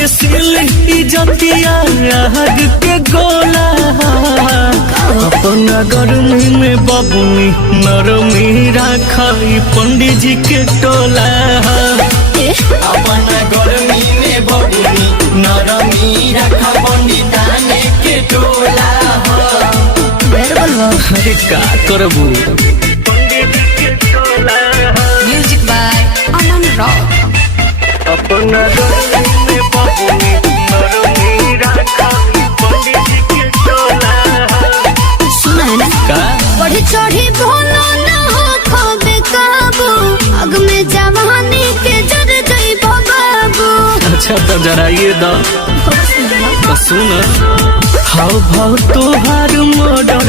के सिली इजतिया आग के गोला। अपना गर्मी में बबुनी नरमी राखाई पंडित जी के टोला। अपना गर्मी में बबुनी नरमी रखा पंडिताने के टोला। अरे का करबू म्यूजिक बाय अमन रॉक। अपना गर्मी में बबुनी नरमी राखाई पंडित जी के टोला। सुना है ना का बढ़ी चढ़ी भोला ना हो खोबे काबू अग में जवानी के जर गई बाबू। अच्छा तो जरा ये दो सुन हाव भाव तोहार मर्डर